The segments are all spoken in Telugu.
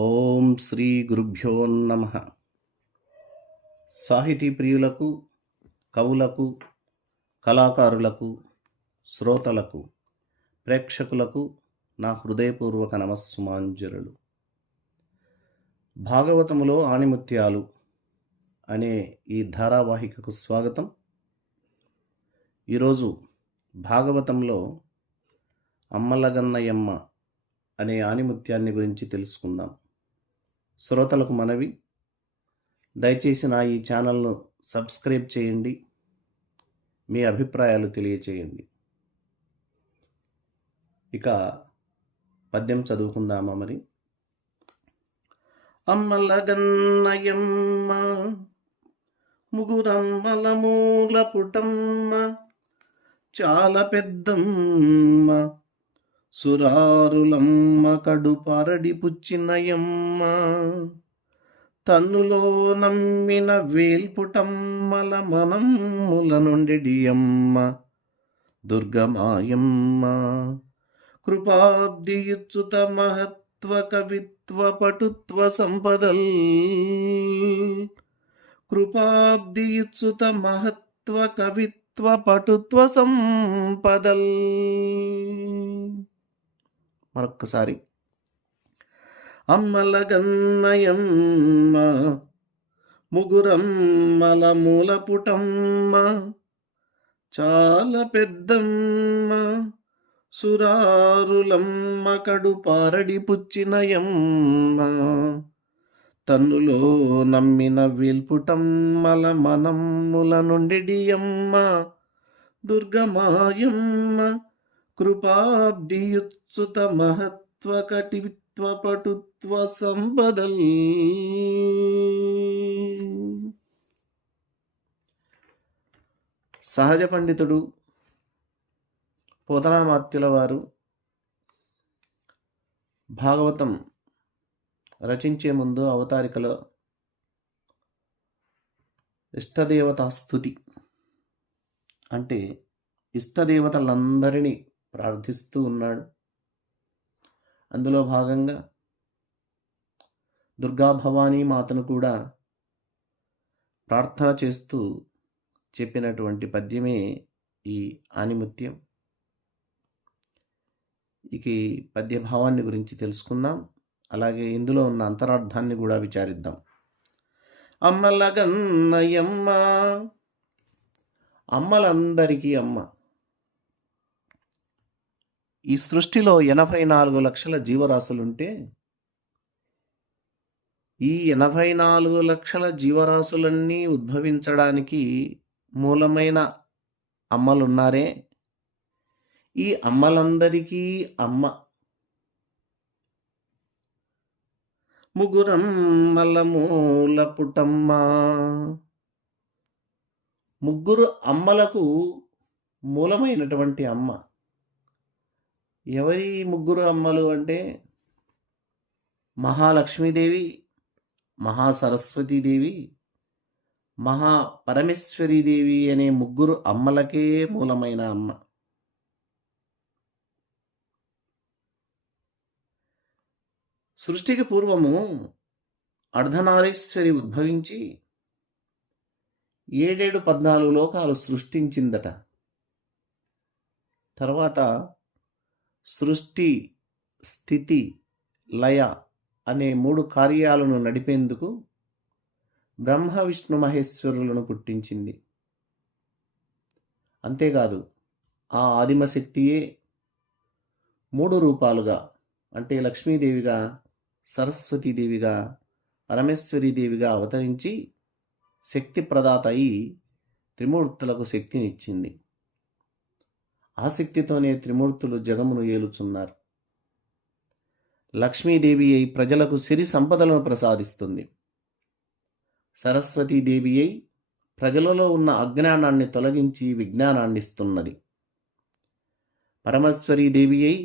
ఓం శ్రీ గురుభ్యో నమః. సాహితీ ప్రియులకు, కవులకు, కళాకారులకు, శ్రోతలకు, ప్రేక్షకులకు నా హృదయపూర్వక నమస్సుమాంజలులు. భాగవతములో ఆణిముత్యాలు అనే ఈ ధారావాహికకు స్వాగతం. ఈరోజు భాగవతంలో అమ్మలగన్నయమ్మ అనే ఆణిముత్యాన్ని గురించి తెలుసుకుందాం. శ్రోతలకు మనవి, దయచేసి నా ఈ ఛానల్ను సబ్స్క్రైబ్ చేయండి, మీ అభిప్రాయాలు తెలియచేయండి. ఇక పద్యం చదువుకుందామా మరి. అమ్మలగన్నయమ్మ ముగురమ్మల మూల పుటమ్మ చాలా పెద్దమ్మ సురారులమ్మ కడు పారడి పుచ్చినయమ్మ తన్నులో నమ్మిన వేల్పుటమ్మల మనమ్ముల నుండిడియమ్మ దుర్గమాయమ్మ కృపాబ్దియుచ్యుత మహత్వ కవిత్వ పటుత్వ సంపదల్ కృపాబ్దియుచ్యుత మహత్వ కవిత్వ పటుత్వ సంపదల్. మరొక్కసారి. అమ్మలగన్నయమ్మ ముగురమ్మల మూలపుటమ్మ చాలా పెద్దమ్మ సురారులమ్మ కడు పారడి పుచ్చినయమ్మ తన్నులో నమ్మిన వీల్పుటమ్మల మనమ్ముల నుండిడియమ్మ దుర్గమాయమ్మ కృపాబ్దియుత్సుత మహత్వ కటిత్వ పటుత్వ సంపదల్. సహజ పండితుడు పోతనామాత్యుల వారు భాగవతం రచించే ముందు అవతారికలో ఇష్టదేవతా స్తుతి అంటే ఇష్టదేవతలందరినీ ప్రార్థిస్తూ ఉన్నాడు. అందులో భాగంగా దుర్గా భవానీ మాతను కూడా ప్రార్థన చేస్తూ చెప్పినటువంటి పద్యమే ఈ ఆణిముత్యం. ఇక ఈ పద్య భావాన్ని గురించి తెలుసుకుందాం, అలాగే ఇందులో ఉన్న అంతరార్థాన్ని కూడా విచారిద్దాం. అమ్మలగన్నయమ్మ, అమ్మలందరికీ అమ్మ. ఈ సృష్టిలో 84 లక్షల జీవరాశులుంటే ఈ 84 లక్షల జీవరాశులన్నీ ఉద్భవించడానికి మూలమైన అమ్మలున్నారే, ఈ అమ్మలందరికీ అమ్మ. ముగురమ్మల మూల పుటమ్మ, ముగ్గురు అమ్మలకు మూలమైనటువంటి అమ్మ. ఎవరి ముగ్గురు అమ్మలు అంటే మహాలక్ష్మీదేవి, మహాసరస్వతీదేవి, మహాపరమేశ్వరీదేవి అనే ముగ్గురు అమ్మలకే మూలమైన అమ్మ. సృష్టికి పూర్వము అర్ధనారీశ్వరి ఉద్భవించి 14 లోకాలు సృష్టించిందట. తర్వాత సృష్టి, స్థితి, లయ అనే 3 కార్యాలను నడిపేందుకు బ్రహ్మ విష్ణు మహేశ్వరులను పుట్టించింది. అంతేకాదు, ఆ ఆదిమశక్తియే 3 రూపాలుగా అంటే లక్ష్మీదేవిగా, సరస్వతీదేవిగా, పరమేశ్వరీదేవిగా అవతరించి శక్తి ప్రదాత అయి త్రిమూర్తులకు శక్తినిచ్చింది. ఆ శక్తితోనే త్రిమూర్తులు జగమును ఏలుచున్నారు. లక్ష్మీదేవి అయి ప్రజలకు సిరి సంపదలను ప్రసాదిస్తుంది. సరస్వతీదేవి అయి ప్రజలలో ఉన్న అజ్ఞానాన్ని తొలగించి విజ్ఞానాన్ని ఇస్తున్నది. పరమేశ్వరీదేవి అయి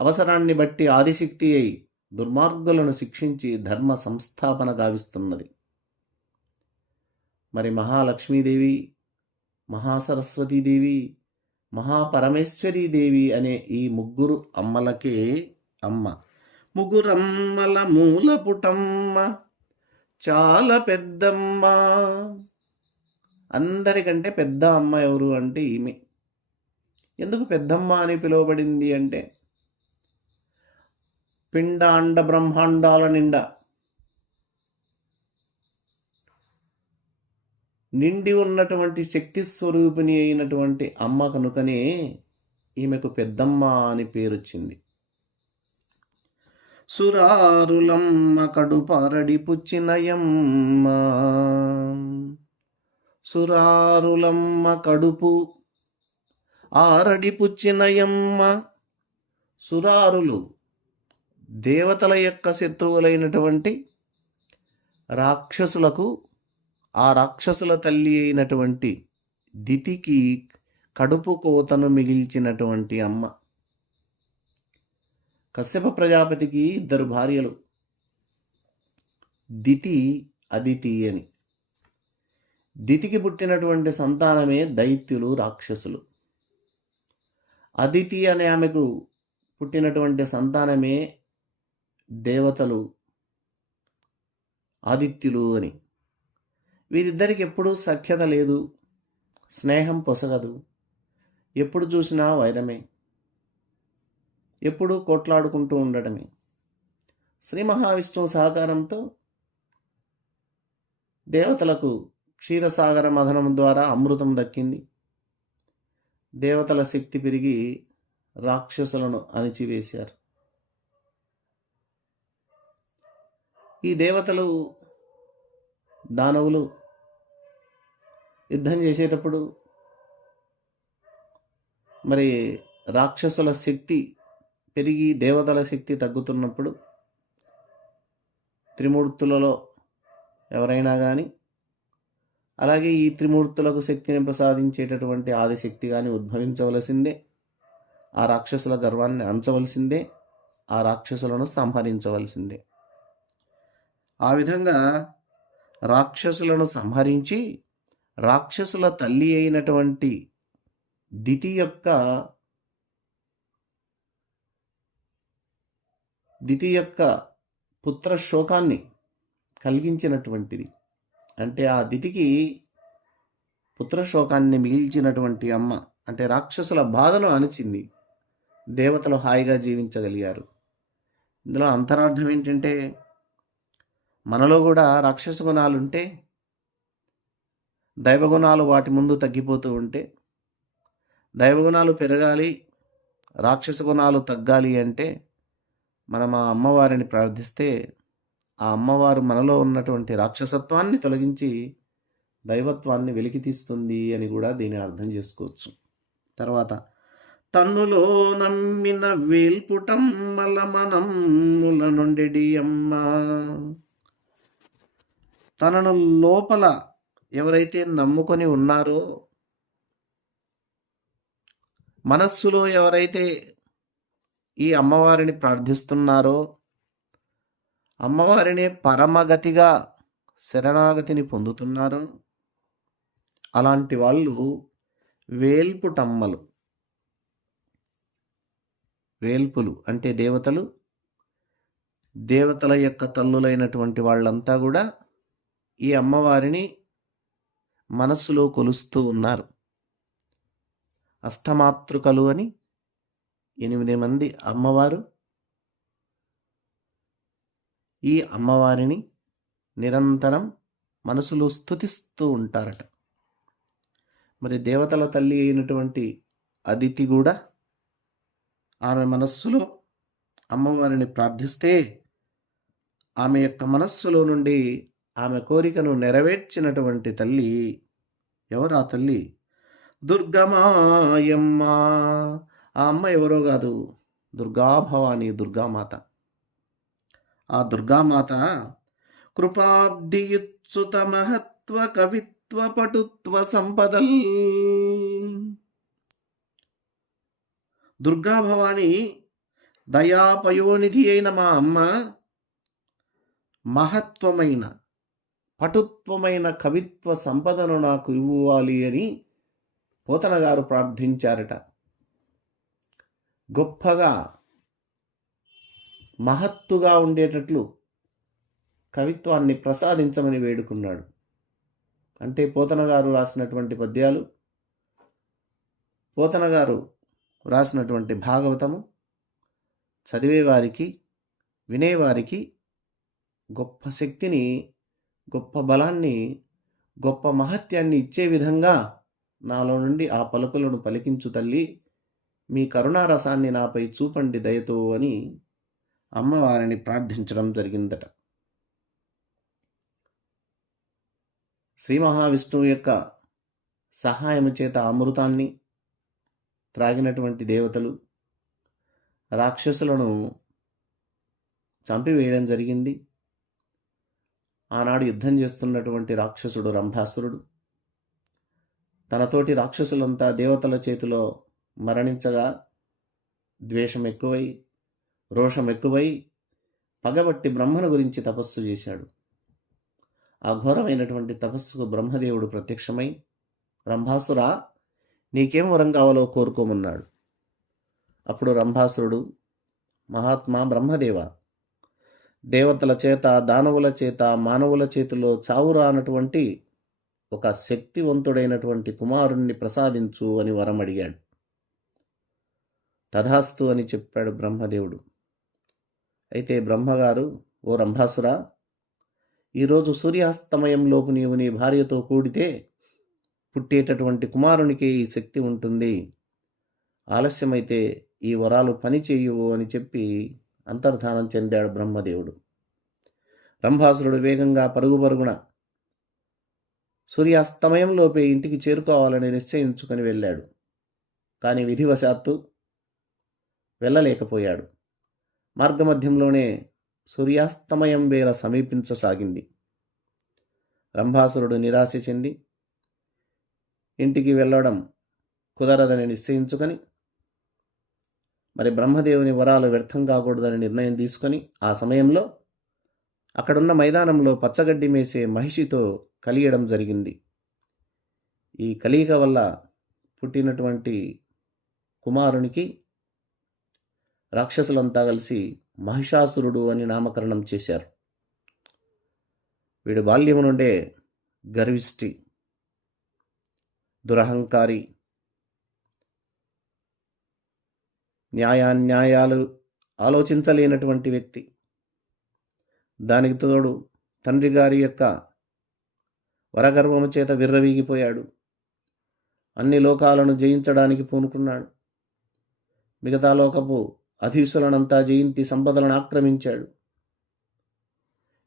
అవసరాన్ని బట్టి ఆదిశక్తి అయి దుర్మార్గులను శిక్షించి ధర్మ సంస్థాపన గావిస్తున్నది. మరి మహాలక్ష్మీదేవి, మహాసరస్వతీదేవి, మహాపరమేశ్వరీదేవి అనే ఈ ముగ్గురు అమ్మలకే అమ్మ. ముగురమ్మల మూలపుటమ్మ చాలా పెద్దమ్మ. అందరికంటే పెద్ద అమ్మ ఎవరు అంటే ఈమె. ఎందుకు పెద్దమ్మ అని పిలువబడింది అంటే, పిండాండ బ్రహ్మాండాల నిండా నిండి ఉన్నటువంటి శక్తి స్వరూపిణి అయినటువంటి అమ్మ కనుకనే ఈమెకు పెద్దమ్మ అని పేరొచ్చింది. సురారులమ్మ కడుపారడి పుచ్చినయమ్మ. సురారులమ్మ కడుపు ఆరడి పుచ్చినయమ్మ. సురారులు దేవతల యొక్క శత్రువులైనటువంటి రాక్షసులకు ఆ రాక్షసుల తల్లి అయినటువంటి దితికి కడుపు కోతను మిగిల్చినటువంటి అమ్మ. కశ్యప ప్రజాపతికి 2 భార్యలు, దితి, అదితి అని. దితికి పుట్టినటువంటి సంతానమే దైత్యులు, రాక్షసులు. అదితి అనే ఆమెకు పుట్టినటువంటి సంతానమే దేవతలు, ఆదిత్యులు అని. వీరిద్దరికి ఎప్పుడూ సఖ్యత లేదు, స్నేహం పొసగదు. ఎప్పుడు చూసినా వైరమే, ఎప్పుడూ కొట్లాడుకుంటూ ఉండటమే. శ్రీ మహావిష్ణువు సహకారంతో దేవతలకు క్షీరసాగర మథనం ద్వారా అమృతం దక్కింది. దేవతల శక్తి పెరిగి రాక్షసులను అణిచివేశారు. ఈ దేవతలు, దానవులు యుద్ధం చేసేటప్పుడు మరి రాక్షసుల శక్తి పెరిగి దేవతల శక్తి తగ్గుతున్నప్పుడు త్రిమూర్తులలో ఎవరైనా కానీ, అలాగే ఈ త్రిమూర్తులకు శక్తిని ప్రసాదించేటటువంటి ఆదిశక్తి కానీ ఉద్భవించవలసిందే. ఆ రాక్షసుల గర్వాన్ని అణచవలసిందే, ఆ రాక్షసులను సంహరించవలసిందే. ఆ విధంగా రాక్షసులను సంహరించి రాక్షసుల తల్లి అయినటువంటి దితి యొక్క పుత్ర శోకాన్ని కలిగించినటువంటిది. అంటే ఆ దితికి పుత్రశోకాన్ని మిగిల్చినటువంటి అమ్మ. అంటే రాక్షసుల బాధను అణిచింది, దేవతలు హాయిగా జీవించగలిగారు. ఇందులో అంతరార్థం ఏంటంటే, మనలో కూడా రాక్షస గుణాలు ఉంటే, దైవగుణాలు వాటి ముందు తగ్గిపోతూ ఉంటే, దైవగుణాలు పెరగాలి, రాక్షస గుణాలు తగ్గాలి అంటే మనం ఆ అమ్మవారిని ప్రార్థిస్తే ఆ అమ్మవారు మనలో ఉన్నటువంటి రాక్షసత్వాన్ని తొలగించి దైవత్వాన్ని వెలికితీస్తుంది అని కూడా దీన్ని అర్థం చేసుకోవచ్చు. తర్వాత, తన్నులో నమ్మిన వేల్పుటమ్మల మనమ్ముల నుండెడి అమ్మ. తనను లోపల ఎవరైతే నమ్ముకొని ఉన్నారో, మనస్సులో ఎవరైతే ఈ అమ్మవారిని ప్రార్థిస్తున్నారో, అమ్మవారిని పరమగతిగా శరణాగతిని పొందుతున్నారో, అలాంటి వాళ్ళు వేల్పుటమ్మలు. వేల్పులు అంటే దేవతలు, దేవతల యొక్క తల్లులైనటువంటి వాళ్ళంతా కూడా ఈ అమ్మవారిని మనస్సులో కొలుస్తూ ఉన్నారు. అష్టమాతృకలు అని 8 మంది అమ్మవారు ఈ అమ్మవారిని నిరంతరం మనసులో స్తుతిస్తూ ఉంటారట. మరి దేవతల తల్లి అయినటువంటి అదితి కూడా ఆమె మనస్సులో అమ్మవారిని ప్రార్థిస్తే ఆమె యొక్క మనస్సులో నుండి ఆమె కోరికను నెరవేర్చినటువంటి తల్లి ఎవరు? ఆ తల్లి దుర్గమాయమ్మ. ఆ అమ్మ ఎవరో కాదు, దుర్గాభవాని, దుర్గామాత. ఆ దుర్గామాత కృపాబ్ధియుత్సుత మహత్వ కవిత్వ పటుత్వ సంపదల్. దుర్గాభవాని దయాపయోనిధి అయిన మా అమ్మ మహత్వమైన, పటుత్వమైన కవిత్వ సంపదను నాకు ఇవ్వాలి అని పోతన గారు ప్రార్థించారట. గొప్పగా మహత్తుగా ఉండేటట్లు కవిత్వాన్ని ప్రసాదించమని వేడుకున్నాడు. అంటే పోతన గారు రాసినటువంటి పద్యాలు, పోతన గారు రాసినటువంటి భాగవతము చదివేవారికి, వినేవారికి గొప్ప శక్తిని, గొప్ప బలాన్ని, గొప్ప మహత్యాన్ని ఇచ్చే విధంగా నాలో నుండి ఆ పలుకులను పలికించు తల్లి, మీ కరుణారసాన్ని నాపై చూపండి దయతో అని అమ్మవారిని ప్రార్థించడం జరిగిందట. శ్రీ మహావిష్ణువు యొక్క సహాయము చేత అమృతాన్ని త్రాగినటువంటి దేవతలు రాక్షసులను చంపివేయడం జరిగింది. ఆనాడు యుద్ధం చేస్తున్నటువంటి రాక్షసుడు రంభాసురుడు తనతోటి రాక్షసులంతా దేవతల చేతిలో మరణించగా ద్వేషం ఎక్కువై, రోషం ఎక్కువై పగబట్టి బ్రహ్మను గురించి తపస్సు చేశాడు. ఆ ఘోరమైనటువంటి తపస్సుకు బ్రహ్మదేవుడు ప్రత్యక్షమై, రంభాసురా, నీకేం వరం కావాలో కోరుకోమన్నాడు. అప్పుడు రంభాసురుడు, మహాత్మా బ్రహ్మదేవ, దేవతల చేత, దానవుల చేత, మానవుల చేతిలో చావురానటువంటి ఒక శక్తివంతుడైనటువంటి కుమారుణ్ణి ప్రసాదించు అని వరం అడిగాడు. తథాస్తు అని చెప్పాడు బ్రహ్మదేవుడు. అయితే బ్రహ్మగారు, ఓ రంభాసురా, ఈరోజు సూర్యాస్తమయంలోపు నీవు నీ భార్యతో కూడితే పుట్టేటటువంటి కుమారునికి ఈ శక్తి ఉంటుంది, ఆలస్యమైతే ఈ వరాలు పని చేయవు అని చెప్పి అంతర్ధానం చెందాడు బ్రహ్మదేవుడు. రంభాసురుడు వేగంగా పరుగున సూర్యాస్తమయంలోపే ఇంటికి చేరుకోవాలని నిశ్చయించుకొని వెళ్ళాడు. కానీ విధివశాత్తు వెళ్ళలేకపోయాడు. మార్గమధ్యంలోనే సూర్యాస్తమయం వేళ సమీపించసాగింది. రంభాసురుడు నిరాశ చెంది ఇంటికి వెళ్ళడం కుదరదని నిశ్చయించుకొని, మరి బ్రహ్మదేవుని వరాలు వ్యర్థం కాకూడదని నిర్ణయం తీసుకొని ఆ సమయంలో అక్కడున్న మైదానంలో పచ్చగడ్డి మేసే మహిషితో కలియడం జరిగింది. ఈ కలియిక వల్ల పుట్టినటువంటి కుమారునికి రాక్షసులంతా కలిసి మహిషాసురుడు అని నామకరణం చేశారు. వీడు బాల్యము నుండే గర్విష్టి, దురహంకారి, న్యాయాన్యాయాలు ఆలోచించలేనటువంటి వ్యక్తి. దానికి తోడు తండ్రి గారి యొక్క వరగర్వము చేత విర్రవీగిపోయాడు. అన్ని లోకాలను జయించడానికి పూనుకున్నాడు. మిగతా లోకపు అధీశులనంతా జయించి సంపదలను ఆక్రమించాడు.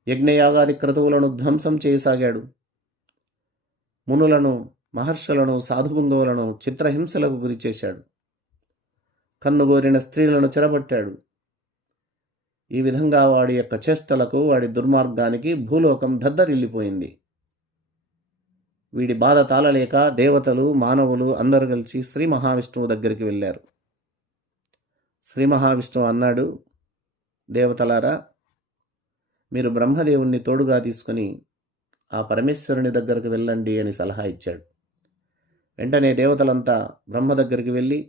యజ్ఞయాగాది క్రతువులను ధ్వంసం చేయసాగాడు. మునులను, మహర్షులను, సాధుపుంగవులను చిత్రహింసలకు గురి చేశాడు. కన్నుగోరిన స్త్రీలను చెరబట్టాడు. ఈ విధంగా వాడి యొక్క చేష్టలకు, వాడి దుర్మార్గానికి భూలోకం దద్దరిల్లిపోయింది. వీడి బాధ తాళలేక దేవతలు, మానవులు అందరూ కలిసి శ్రీ మహావిష్ణువు దగ్గరికి వెళ్ళారు. శ్రీ మహావిష్ణువు అన్నాడు, దేవతలారా, మీరు బ్రహ్మదేవుణ్ణి తోడుగా తీసుకుని ఆ పరమేశ్వరుని దగ్గరకు వెళ్ళండి అని సలహా ఇచ్చాడు. వెంటనే దేవతలంతా బ్రహ్మ దగ్గరికి వెళ్ళి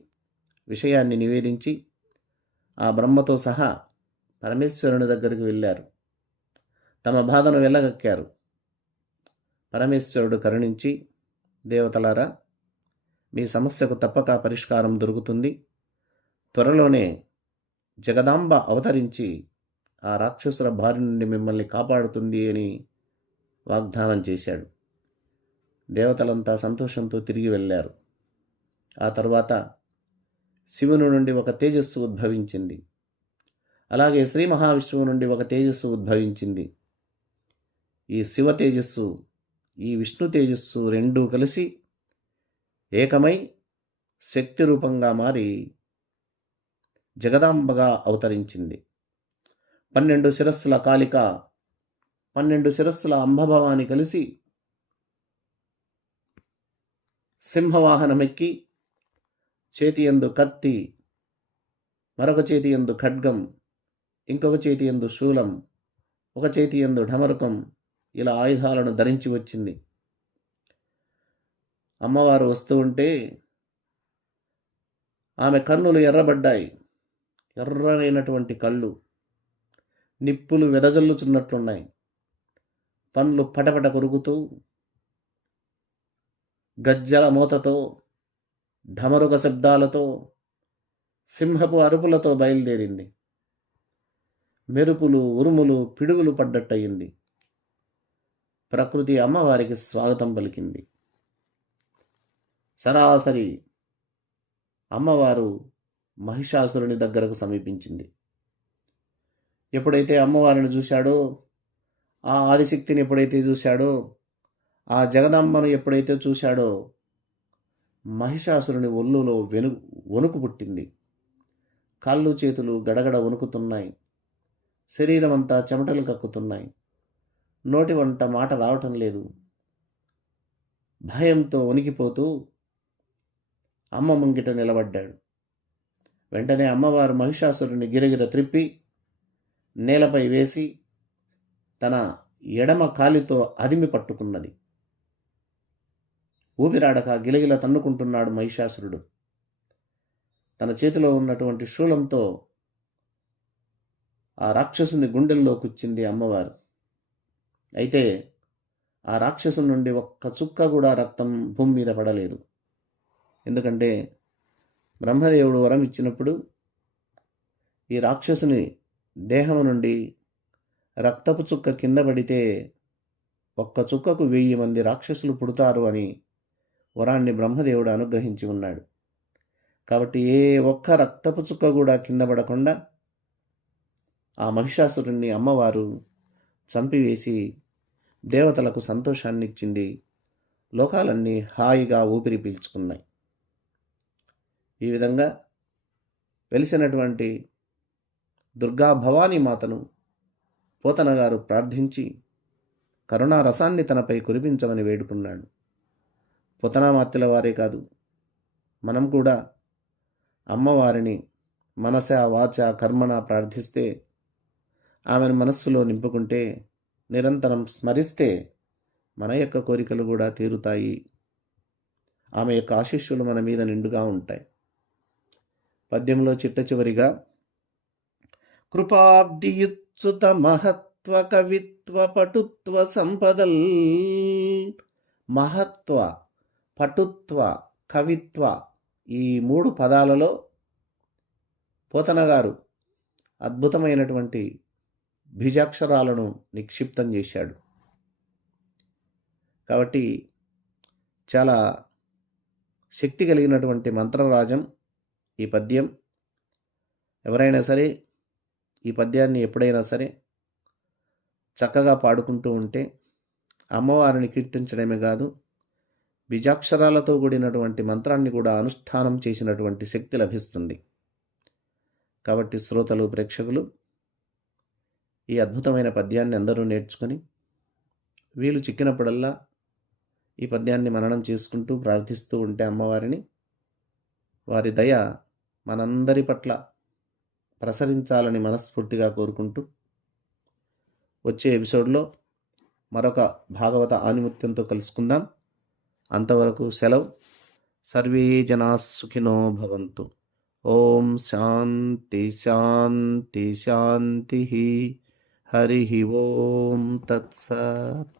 విషయాన్ని నివేదించి ఆ బ్రహ్మతో సహా పరమేశ్వరుని దగ్గరికి వెళ్ళారు. తమ బాధను వెళ్ళగక్కారు. పరమేశ్వరుడు కరుణించి, దేవతలారా, మీ సమస్యకు తప్పక పరిష్కారం దొరుకుతుంది, త్వరలోనే జగదాంబ అవతరించి ఆ రాక్షసుల బారి నుండి మిమ్మల్ని కాపాడుతుంది అని వాగ్దానం చేశాడు. దేవతలంతా సంతోషంతో తిరిగి వెళ్ళారు. ఆ తర్వాత శివుని నుండి ఒక తేజస్సు ఉద్భవించింది. అలాగే శ్రీ మహావిష్ణువు నుండి ఒక తేజస్సు ఉద్భవించింది. ఈ శివ తేజస్సు, ఈ విష్ణు తేజస్సు రెండూ కలిసి ఏకమై శక్తి రూపంగా మారి జగదాంబగా అవతరించింది. 12 శిరస్సుల కాళిక, 12 శిరస్సుల అంబభవాని కలిసి సింహవాహనమెక్కి చేతి యందు కత్తి, మరొక చేతి యందు ఖడ్గం, ఇంకొక చేతి యందు శూలం, ఒక చేతి యందు ఢమరుకం, ఇలా ఆయుధాలను ధరించి వచ్చింది. అమ్మవారు వస్తూ ఉంటే ఆమె కన్నులు ఎర్రబడ్డాయి. ఎర్రనైనటువంటి కళ్ళు, నిప్పులు వెదజల్లుచున్నట్లున్నాయి. పండ్లు పటపట కొరుకుతూ గజ్జల మోతతో, ఢమరుగ శబ్దాలతో, సింహపు అరుపులతో బయలుదేరింది. మెరుపులు, ఉరుములు, పిడుగులు పడ్డట్టయింది. ప్రకృతి అమ్మవారికి స్వాగతం పలికింది. సరాసరి అమ్మవారు మహిషాసురుని దగ్గరకు సమీపించింది. ఎప్పుడైతే అమ్మవారిని చూశాడో, ఆ ఆదిశక్తిని ఎప్పుడైతే చూశాడో, ఆ జగదంబను ఎప్పుడైతే చూశాడో, మహిషాసురుని ఒళ్ళులో వణుకు పుట్టింది. కాళ్ళు చేతులు గడగడ వణుకుతున్నాయి. శరీరం అంతా చెమటలు కక్కుతున్నాయి. నోటి వంట మాట రావటం లేదు. భయంతో వణికిపోతూ అమ్మ ముంగిట నిలబడ్డాడు. వెంటనే అమ్మవారు మహిషాసురుని గిరగిర త్రిప్పి నేలపై వేసి తన ఎడమ కాలితో అదిమి పట్టుకున్నది. ఊపిరాడక గిలగిల తన్నుకుంటున్నాడు మహిషాసురుడు. తన చేతిలో ఉన్నటువంటి శూలంతో ఆ రాక్షసుని గుండెల్లో కూర్చింది అమ్మవారు. అయితే ఆ రాక్షసుని నుండి ఒక్క చుక్క కూడా రక్తం భూమి మీద పడలేదు. ఎందుకంటే బ్రహ్మదేవుడు వరం ఇచ్చినప్పుడు ఈ రాక్షసుని దేహం నుండి రక్తపు చుక్క కింద పడితే ఒక్క చుక్కకు 1000 మంది రాక్షసులు పుడతారు అని వరాన్ని బ్రహ్మదేవుడు అనుగ్రహించి ఉన్నాడు. కాబట్టి ఏ ఒక్క రక్తపు చుక్క కూడా కింద పడకుండా ఆ మహిషాసురుణ్ణి అమ్మవారు చంపివేసి దేవతలకు సంతోషాన్ని ఇచ్చింది. లోకాలన్నీ హాయిగా ఊపిరి పీల్చుకున్నాయి. ఈ విధంగా వెలిసినటువంటి దుర్గా భవానీ మాతను పోతన గారు ప్రార్థించి కరుణారసాన్ని తనపై కురిపించమని వేడుకున్నాడు. పోతనామాత్యుల వారే కాదు, మనం కూడా అమ్మవారిని మనస వాచ కర్మణ ప్రార్థిస్తే, ఆమెను మనస్సులో నింపుకుంటే, నిరంతరం స్మరిస్తే మన యొక్క కోరికలు కూడా తీరుతాయి. ఆమె యొక్క ఆశీస్సులు మన మీద నిండుగా ఉంటాయి. పద్యంలో చిట్ట చివరిగా కృపాబ్దియుత్సుత మహత్వ కవిత్వ పటుత్వ సంపదల్, మహత్వ, పటుత్వ, కవిత్వ ఈ 3 పదాలలో పోతన గారు అద్భుతమైనటువంటి బీజాక్షరాలను నిక్షిప్తం చేశాడు. కాబట్టి చాలా శక్తి కలిగినటువంటి మంత్రరాజం ఈ పద్యం. ఎవరైనా సరే ఈ పద్యాన్ని ఎప్పుడైనా సరే చక్కగా పాడుకుంటూ ఉంటే అమ్మవారిని కీర్తించడమే కాదు, బీజాక్షరాలతో కూడినటువంటి మంత్రాన్ని కూడా అనుష్ఠానం చేసినటువంటి శక్తి లభిస్తుంది. కాబట్టి శ్రోతలు, ప్రేక్షకులు ఈ అద్భుతమైన పద్యాన్ని అందరూ నేర్చుకొని వీలు చిక్కినప్పుడల్లా ఈ పద్యాన్ని మననం చేసుకుంటూ ప్రార్థిస్తూ ఉంటే అమ్మవారిని, వారి దయ మనందరి పట్ల ప్రసరించాలని మనస్ఫూర్తిగా కోరుకుంటూ వచ్చే ఎపిసోడ్లో మరొక భాగవత ఆనిముత్యంతో కలుసుకుందాం. అంతవరకు సెలవు. సర్వే జనా సుఖినో భవంతు. ఓం శాంతి శాంతి శాంతి. హరి ఓం తత్సత్.